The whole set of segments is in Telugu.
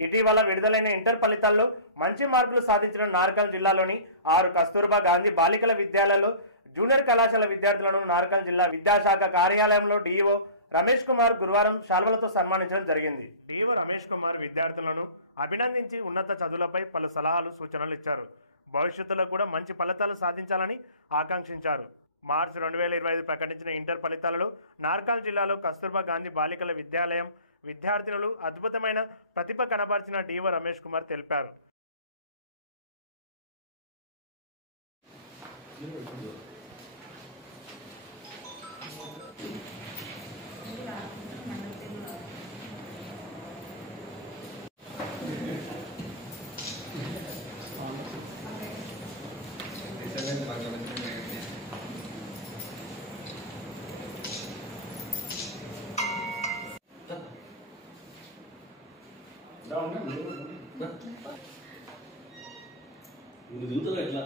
ఇటీవల విడుదలైన ఇంటర్ ఫలితాల్లో మంచి మార్కులు సాధించిన నార్కల్ జిల్లాలోని 6 కస్తూర్బా గాంధీ బాలికల విద్యాలయాల్లో జూనియర్ కళాశాల విద్యార్థులను నార్కల్ జిల్లా విద్యాశాఖ కార్యాలయంలో డిఈఓ రమేష్ కుమార్ గురువారం శాల్వలతో సన్మానించడం జరిగింది. డిఈఓ రమేష్ కుమార్ విద్యార్థులను అభినందించి ఉన్నత చదువులపై పలు సలహాలు సూచనలు ఇచ్చారు. భవిష్యత్తులో కూడా మంచి ఫలితాలు సాధించాలని ఆకాంక్షించారు. మార్చి 2025 ప్రకటించిన ఇంటర్ ఫలితాలలో నార్కల్ జిల్లాలో కస్తూర్బా గాంధీ బాలికల విద్యాలయం విద్యార్థినులు అద్భుతమైన ప్రతిభ కనబర్చిన డిఓ రమేష్ కుమార్ తెలిపారు. దిగుతుందా ఎట్లా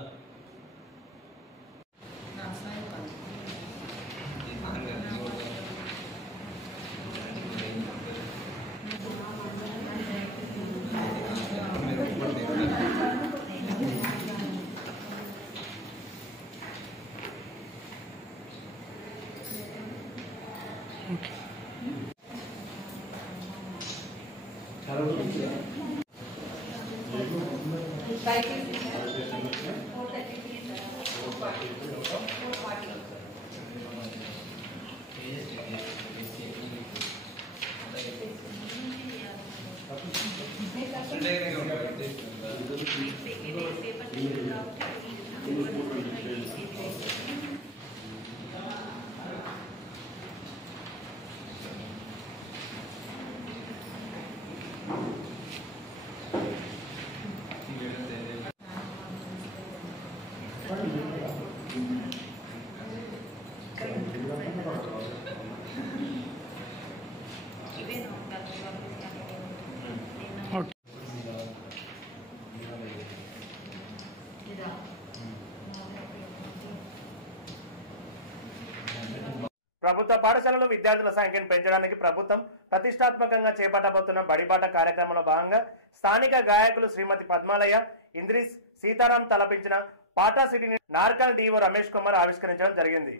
ప్రభుత్వ పాఠశాలలో విద్యార్థుల సంఖ్యను పెంచడానికి ప్రభుత్వం ప్రతిష్టాత్మకంగా చేపట్టబోతున్న బడిబాట కార్యక్రమంలో భాగంగా స్థానిక గాయకులు శ్రీమతి పద్మాలయ, ఇంద్రిస్, సీతారాం తలపించిన పాటా సిటీని నార్కల్ డిఓ రమేష్ కుమార్ ఆవిష్కరించడం జరిగింది.